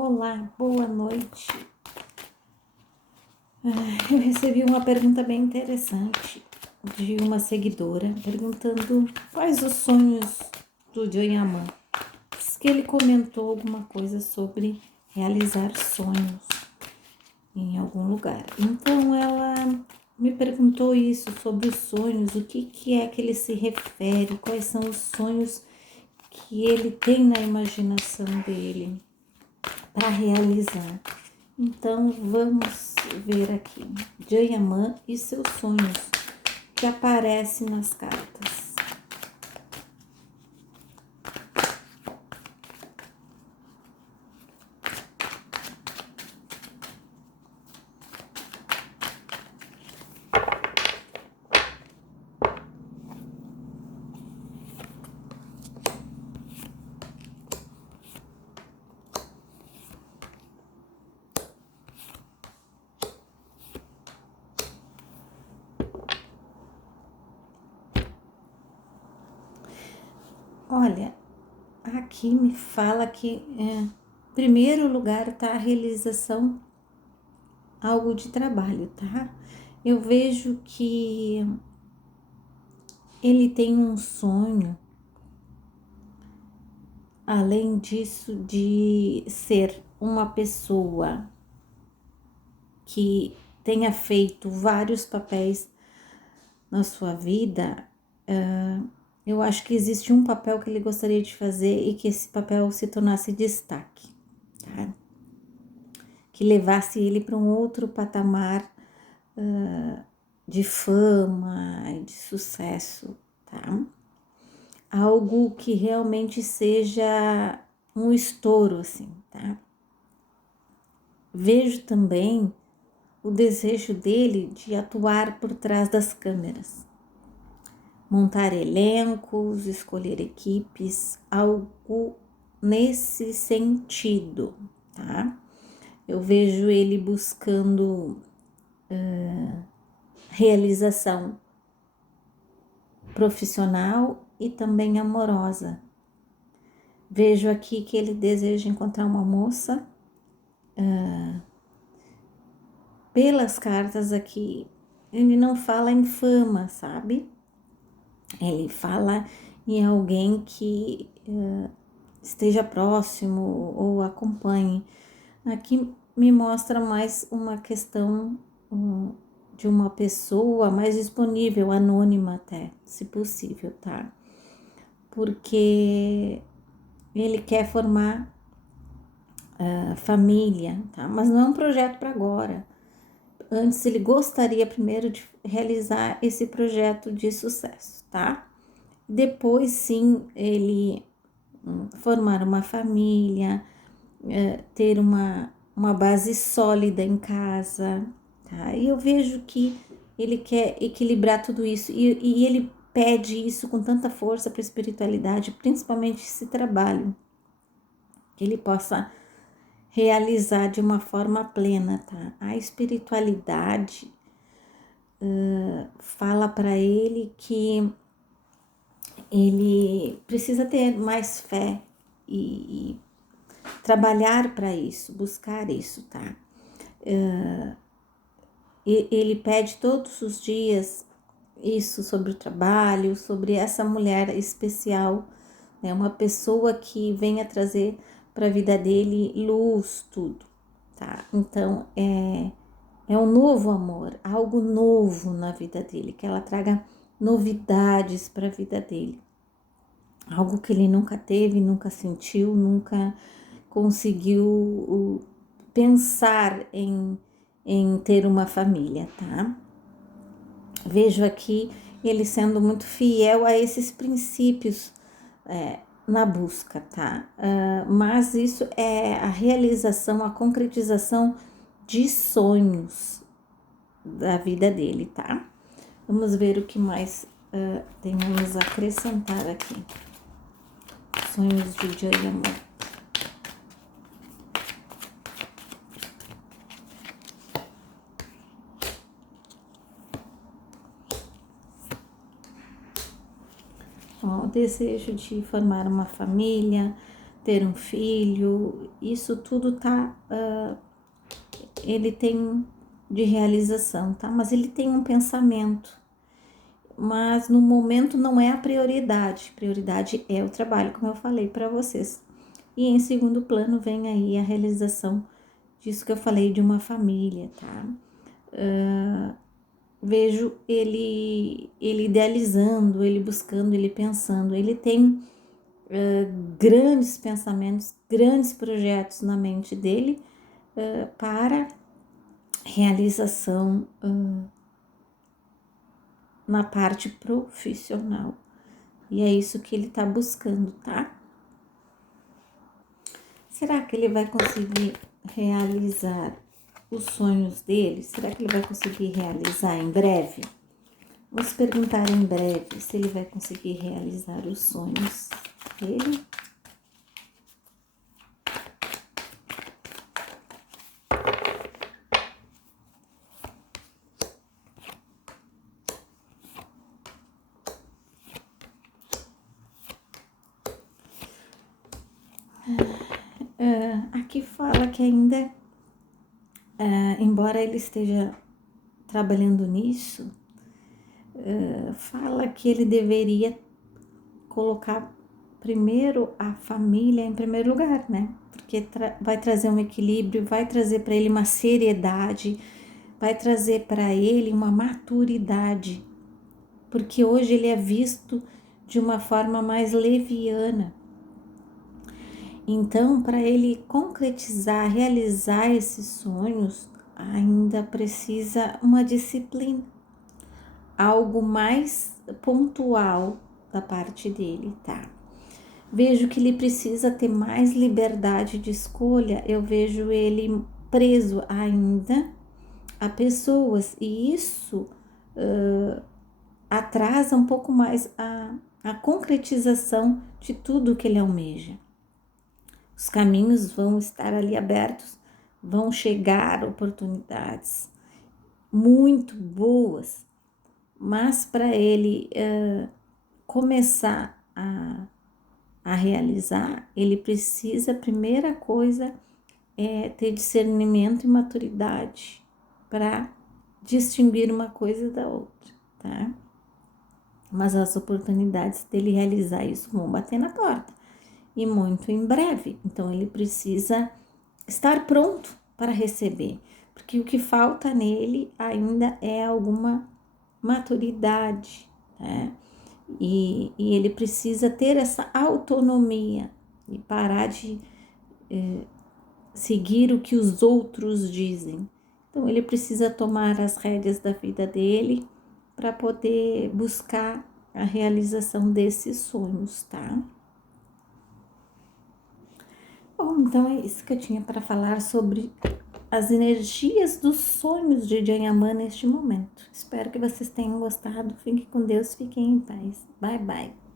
Olá, boa noite. Eu recebi uma pergunta bem interessante de uma seguidora perguntando quais os sonhos do Joyaman. Diz que ele comentou alguma coisa sobre realizar sonhos em algum lugar. Então ela me perguntou isso sobre os sonhos, o que é que ele se refere, quais são os sonhos que ele tem na imaginação dele para realizar. Então vamos ver aqui, Joyaman e seus sonhos que aparecem nas cartas. Olha, aqui me fala que em primeiro lugar está a realização algo de trabalho, tá? Eu vejo que ele tem um sonho, além disso, de ser uma pessoa que tenha feito vários papéis na sua vida. Eu acho que existe um papel que ele gostaria de fazer e que esse papel se tornasse destaque, tá? Que levasse ele para um outro patamar de fama e de sucesso, tá? Algo que realmente seja um estouro, assim, tá? Vejo também o desejo dele de atuar por trás das câmeras, montar elencos, escolher equipes, algo nesse sentido, tá? Eu vejo ele buscando realização profissional e também amorosa. Vejo aqui que ele deseja encontrar uma moça. Pelas cartas aqui, ele não fala em fama, sabe? Ele fala em alguém que esteja próximo ou acompanhe. Aqui me mostra mais uma questão de uma pessoa mais disponível, anônima até, se possível, tá? Porque ele quer formar família, tá? Mas não é um projeto para agora. Antes ele gostaria primeiro de realizar esse projeto de sucesso, tá? Depois sim ele formar uma família, ter uma base sólida em casa, tá? E eu vejo que ele quer equilibrar tudo isso e ele pede isso com tanta força para a espiritualidade, principalmente esse trabalho, que ele possa realizar de uma forma plena, tá? A espiritualidade fala para ele que ele precisa ter mais fé e trabalhar para isso, buscar isso, tá? Ele pede todos os dias isso sobre o trabalho, sobre essa mulher especial, né? Uma pessoa que venha trazer para a vida dele luz, tudo, tá? Então é um novo amor, algo novo na vida dele, que ela traga novidades para a vida dele. Algo que ele nunca teve, nunca sentiu, nunca conseguiu pensar em ter uma família, tá? Vejo aqui ele sendo muito fiel a esses princípios na busca, tá? Mas isso é a realização, a concretização de sonhos da vida dele, tá? Vamos ver o que mais temos a acrescentar aqui. Sonhos de Joyaman. O desejo de formar uma família, ter um filho, isso tudo tá, ele tem de realização, tá? Mas ele tem um pensamento, mas no momento não é a prioridade é o trabalho, como eu falei para vocês. E em segundo plano vem aí a realização disso que eu falei de uma família, tá? Vejo ele idealizando, ele buscando, ele pensando, ele tem grandes pensamentos, grandes projetos na mente dele para realização na parte profissional. E é isso que ele está buscando, tá? Será que ele vai conseguir realizar os sonhos dele? Será que ele vai conseguir realizar em breve? Vamos perguntar em breve se ele vai conseguir realizar os sonhos dele. Aqui fala que ainda, embora ele esteja trabalhando nisso, fala que ele deveria colocar primeiro a família em primeiro lugar, né? Porque vai trazer um equilíbrio, vai trazer para ele uma seriedade, vai trazer para ele uma maturidade, porque hoje ele é visto de uma forma mais leviana. Então, para ele concretizar, realizar esses sonhos, ainda precisa uma disciplina, algo mais pontual da parte dele, tá? Vejo que ele precisa ter mais liberdade de escolha, eu vejo ele preso ainda a pessoas, e isso atrasa um pouco mais a concretização de tudo que ele almeja. Os caminhos vão estar ali abertos, vão chegar oportunidades muito boas, mas para ele começar a realizar, ele precisa, a primeira coisa, ter discernimento e maturidade para distinguir uma coisa da outra, tá? Mas as oportunidades dele realizar isso vão bater na porta, e muito em breve. Então ele precisa estar pronto para receber, porque o que falta nele ainda é alguma maturidade, né? E ele precisa ter essa autonomia e parar de seguir o que os outros dizem. Então ele precisa tomar as rédeas da vida dele para poder buscar a realização desses sonhos, tá? Bom, então é isso que eu tinha para falar sobre as energias dos sonhos de Janyaman neste momento. Espero que vocês tenham gostado. Fiquem com Deus, fiquem em paz. Bye, bye.